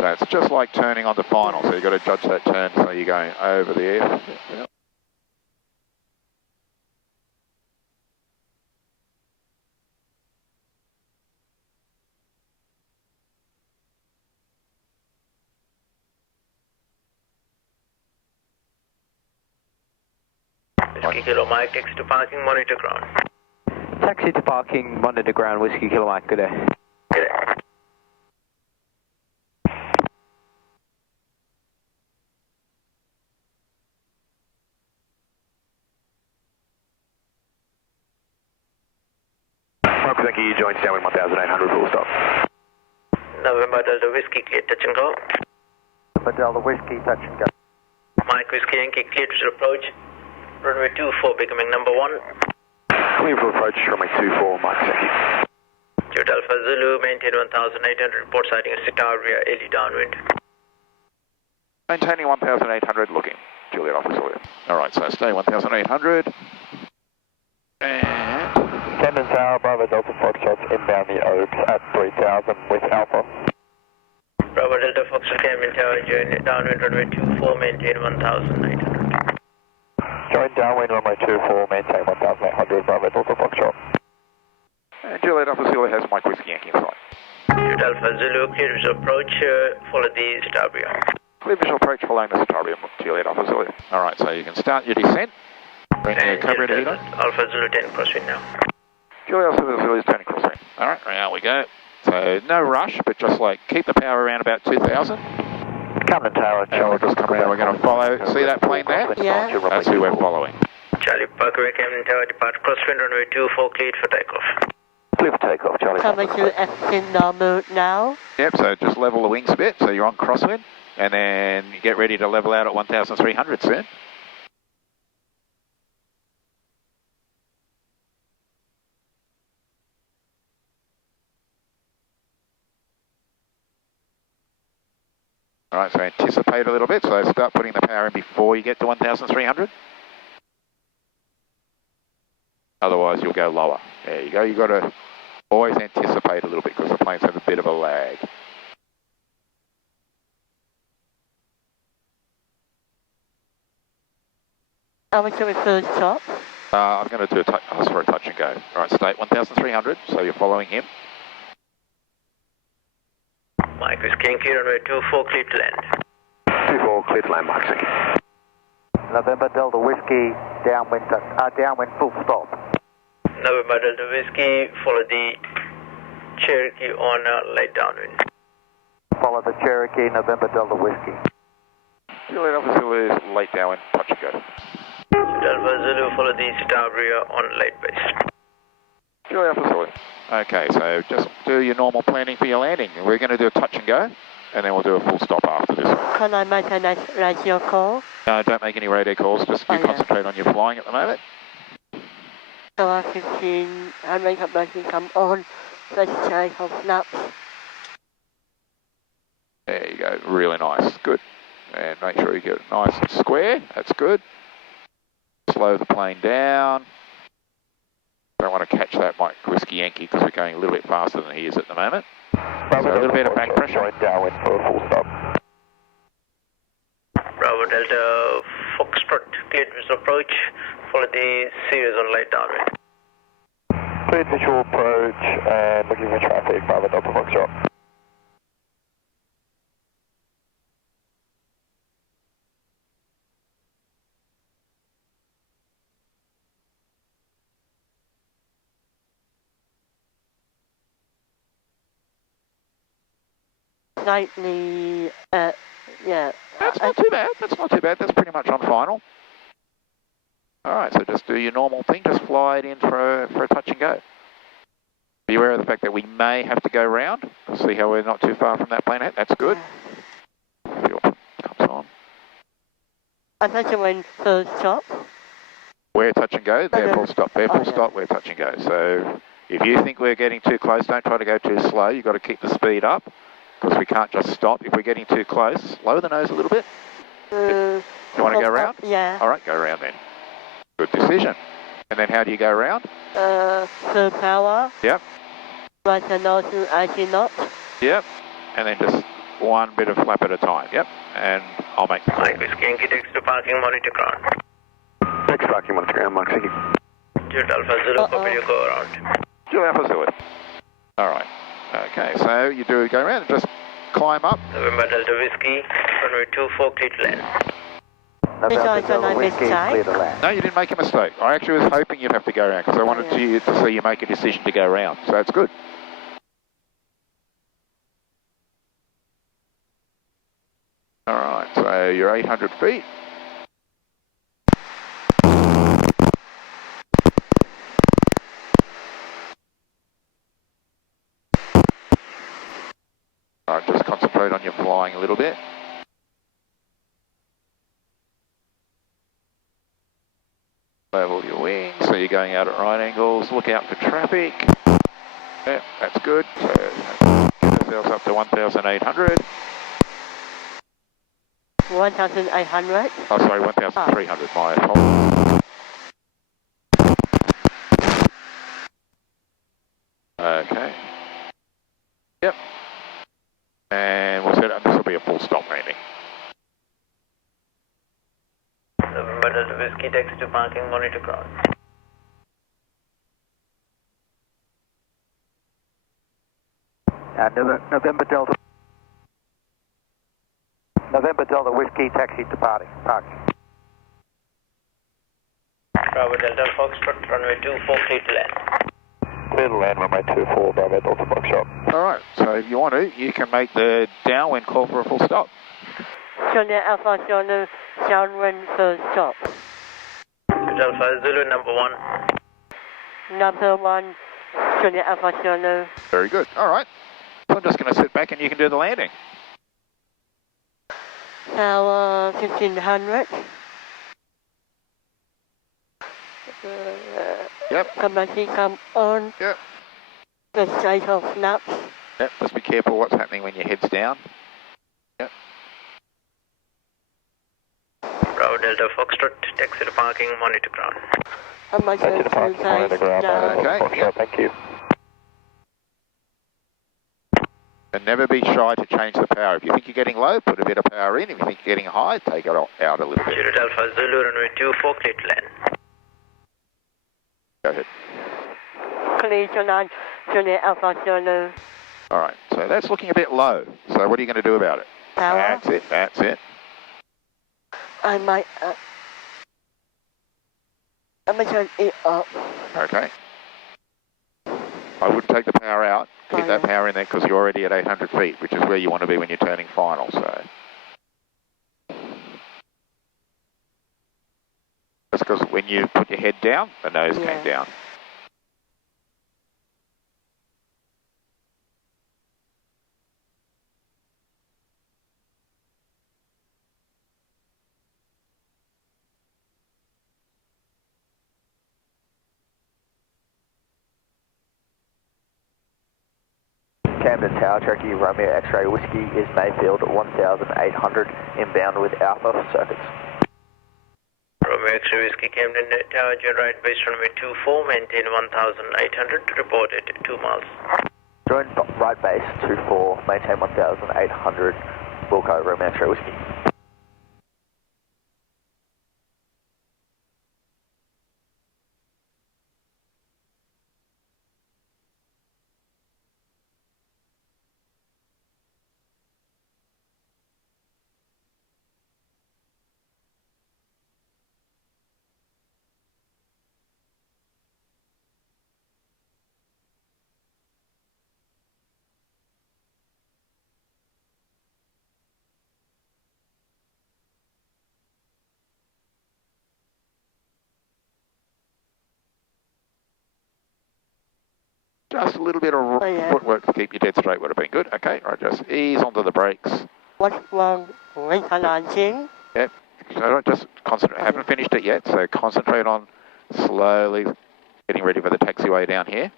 So it's just like turning on the final, so you've got to judge that turn so you're going over the air. Yep. Whiskey Kilo Mike, taxi to parking, monitor ground. Taxi to parking, monitor ground, Whiskey Kilo Mike, good day. Good day. Thank you, join downwind 1800, full stop. November Delta Whiskey, clear touch and go. November Delta Whiskey, touch and go. Mike Whiskey Yankee, clear to approach. Runway 24 becoming number 1. Clear for approach, runway 24, Mike, thank you. Jude Alpha Zulu, maintain 1800, report sighting a Citaria, LE downwind. Maintaining 1800, looking. Juliet Officer. Alright, so stay 1800. And... Camden Tower, Bravo Delta Foxtrot, inbound the Oaks at 3000 with Alpha. Bravo Delta Foxtrot, Camden Tower, join downwind runway 24, maintain 1800. Join downwind runway 24, maintain 1800, Bravo Delta Foxtrot. And Juliet Officer has Mike Whiskey Yankee in sight. Jude Alpha Zulu, clear visual approach, follow the Citaria. Clear visual approach following the Citaria, Juliet Officer. Alright, so you can start your descent. Bring your carburetor heat on. Alpha Zulu 10 crosswind now. Juliet Officer is turning crosswind. Alright, there we go. So no rush, but just like keep the power around about 2000. Camden Tower, And we'll just come around, we're going to follow, see that plane there? Yeah. That's who we're following. Charlie Parkway, Camden Tower, depart crosswind, runway 24, cleared for takeoff. Clear for takeoff, Charlie. Coming to Aston normal now. Yep, so just level the wings a bit, so you're on crosswind, and then you get ready to level out at 1300 soon. Alright, so anticipate a little bit, so start putting the power in before you get to 1300. Otherwise you'll go lower. There you go, you've got to always anticipate a little bit because the planes have a bit of a lag. Are we doing first stop? I'm going to do ask for a touch and go. Alright, state 1300, so you're following him. Mike is King, clear runway 24, clear to land. 24, clear to land, Mike, thank you. November Delta Whiskey, downwind full stop. November Delta Whiskey, follow the Cherokee on light downwind. Follow the Cherokee, November Delta Whiskey. Juliet Officer is late downwind, touch and go. Alpha Zulu, follow the Citaria on light base. Juliet Officer. Okay, so just do your normal planning for your landing. We're going to do a touch and go, and then we'll do a full stop after this one. Can I make a nice radio call? No, don't make any radio calls, just you concentrate on your flying at the moment. So I can see and make up making come on. Let's take off snaps. There you go, really nice, good. And make sure you get it nice and square, that's good. Slow the plane down. Don't want to catch that Mike Whiskey Yankee because we're going a little bit faster than he is at the moment. So a little bit of back pressure. Join downwind for a full stop. Bravo Delta Foxtrot, cleared visual approach, follow the series on light downwind. Cleared visual approach and looking for traffic, Bravo Delta Foxtrot. Slightly, yeah. That's not too bad, that's not too bad, that's pretty much on final. Alright, so just do your normal thing, just fly it in for a touch and go. Be aware of the fact that we may have to go round. See how we're not too far from that plane head, that's good. Fuel comes on. I think you went first stop. We're touch and go, they're full stop. They're full stop, we're touch and go. So if you think we're getting too close, don't try to go too slow. You've got to keep the speed up because we can't just stop. If we're getting too close, lower the nose a little bit. You want to go around? Yeah. All right, go around then. Good decision. And then how do you go around? Full power. Yep. Right and north to 80 knots. Yep. And then just one bit of flap at a time. Yep, and I'll make the call. Mike Whiskey Yankee takes to parking, monitor ground. Next parking monitor ground, Mike Ziggy. Jet Alpha Zulu, copy, you go around. Julie Alpha Zulu. All right. Okay, so you do go around and just climb up. November Delta Whiskey, runway 24, clear to land. November Delta Whiskey, clear to land. No, you didn't make a mistake. I actually was hoping you'd have to go around because I wanted you to see you make a decision to go around. So that's good. All right, so you're 800 feet. All right, just concentrate on your flying a little bit. Level your wings, so you're going out at right angles. Look out for traffic. Yeah, that's good. So get ourselves up to 1,800. 1,800. Oh, sorry, 1,300. My apologies. Okay. Yep. And we'll set up. This will be a full stop landing. November Delta Whiskey takes to parking, monitor ground. November Delta Whiskey, taxi departing. Parking. Bravo Delta Foxtrot, runway 24, clear to land. Clear to land, runway 24, Bravo Delta Foxtrot. All right. So if you want to, you can make the downwind call for a full stop. Juliet Alpha Zulu, downwind full stop. Jet Alpha Zulu, number 1. Number 1, Juliet Alpha Zulu. Very good. All right. So I'm just going to sit back and you can do the landing. Tower 1,500. Yep. Capacity come on. Yep. The cycle snaps. Yep. Just be careful what's happening when your head's down. Yep. Bravo Delta Foxtrot, taxi to parking, monitor ground. I'm going Taxi to departing, monitor ground, Bravo Delta Okay. Foxtrot. Thank you. And never be shy to change the power. If you think you're getting low, put a bit of power in. If you think you're getting high, take it out a little bit. Jet Alpha Zulu, runway 24, clear to land. Go ahead. Clear to land, Juliet Alpha Zulu. All right. So that's looking a bit low. So what are you going to do about it? Power. That's it. That's it. I might turn it up. Okay. I wouldn't take the power out. Keep that power in there because you're already at 800 feet, which is where you want to be when you're turning final. So that's because when you put your head down, the nose came down. Camden Tower, Cherokee Romeo X-ray Whiskey is Mayfield 1,800 inbound with Alpha circuits. Romeo X-ray Whiskey, Camden Tower, your right base runway 24, maintain 1,800, reported 2 miles. Join right base 24, maintain 1,800, Wilco Romeo X-ray Whiskey. Just a little bit of footwork to keep you dead straight would have been good. Okay, right, just ease onto the brakes. What's wrong with the launching? Yep. So don't just concentrate. Haven't finished it yet, so concentrate on slowly getting ready for the taxiway down here.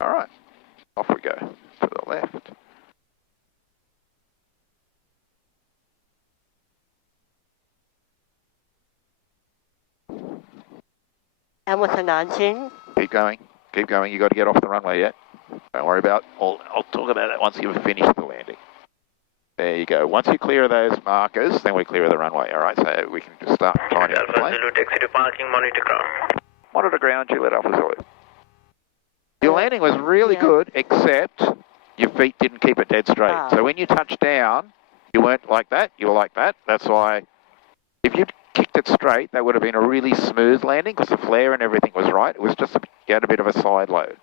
All right, off we go to the left. Hamilton 19. Keep going. Keep going. You got to get off the runway yet. Don't worry about. I'll talk about that once you've finished the landing. There you go. Once you clear those markers, then we clear the runway. All right, so we can just start finding the plane. Zulu taxi to parking, monitor ground. Monitor ground, Juliet Alpha Zulu. Your landing was really good, except your feet didn't keep it dead straight. So when you touched down, you weren't like that, you were like that. That's why if you'd kicked it straight, that would have been a really smooth landing because the flare and everything was right. It was just you had a bit of a side load.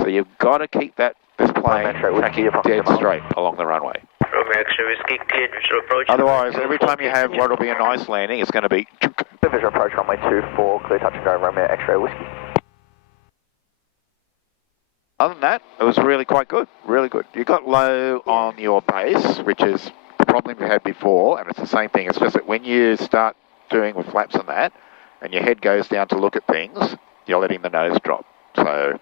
So you've got to keep this plane tracking dead straight along the runway. Romeo X-ray Whiskey cleared visual approach. Otherwise, every time you have what will be a nice landing, it's going to be... Visual approach runway 24, clear touch and go, Romeo X-ray Whiskey. Other than that, it was really quite good, really good. You got low on your base, which is the problem you had before, and it's the same thing. It's just that when you start doing with flaps and that, and your head goes down to look at things, you're letting the nose drop. So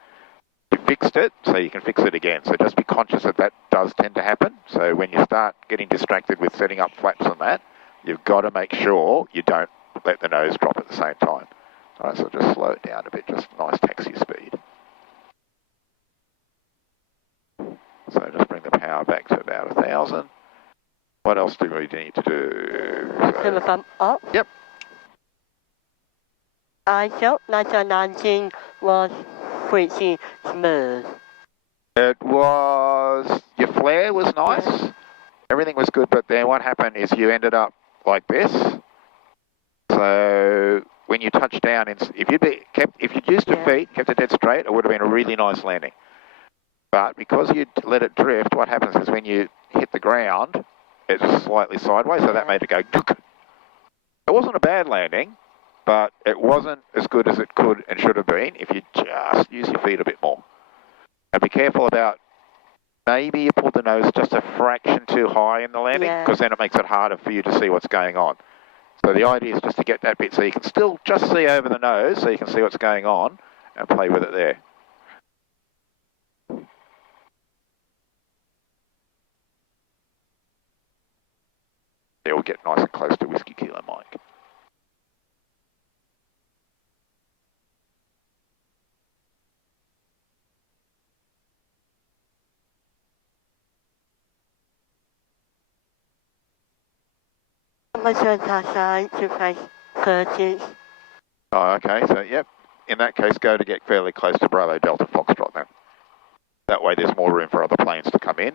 you fixed it, so you can fix it again. So just be conscious that that does tend to happen. So when you start getting distracted with setting up flaps and that, you've got to make sure you don't let the nose drop at the same time. All right, so just slow it down a bit, just nice taxi speed. So just bring the power back to about 1,000. What else do we need to do? Turn the thumb up. Yep. I felt like the 19 was pretty smooth. It was, your flare was nice. Everything was good, but then what happened is you ended up like this. So when you touched down, if you'd used your feet, kept it dead straight, it would have been a really nice landing. But because you let it drift, what happens is when you hit the ground, it's slightly sideways, so that made it go. It wasn't a bad landing, but it wasn't as good as it could and should have been if you just use your feet a bit more. And be careful about, maybe you pulled the nose just a fraction too high in the landing, because then it makes it harder for you to see what's going on. So the idea is just to get that bit so you can still just see over the nose, so you can see what's going on, and play with it there. Yeah, we'll get nice and close to Whiskey Kilo Mike. I'm going to turn outside to face Curtis. Oh, okay, so yep. In that case, go to get fairly close to Bravo Delta Foxtrot then. That way there's more room for other planes to come in.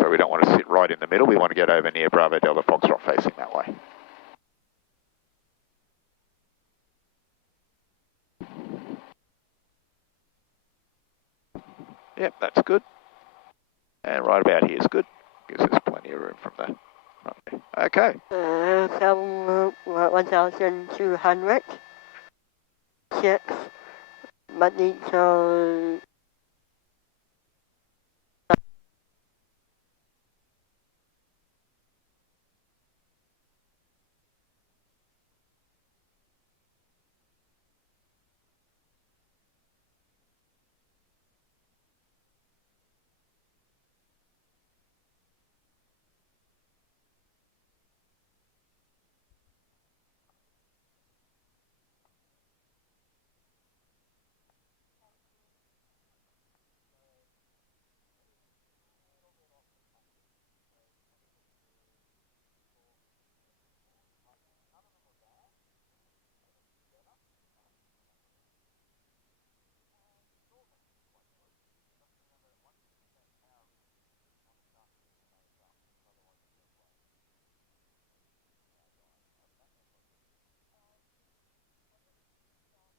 So we don't want to sit right in the middle, we want to get over near Bravo Delta Foxtrot facing that way. Yep, that's good. And right about here is good. Gives us plenty of room from there. Okay. 1,200. 6. But need to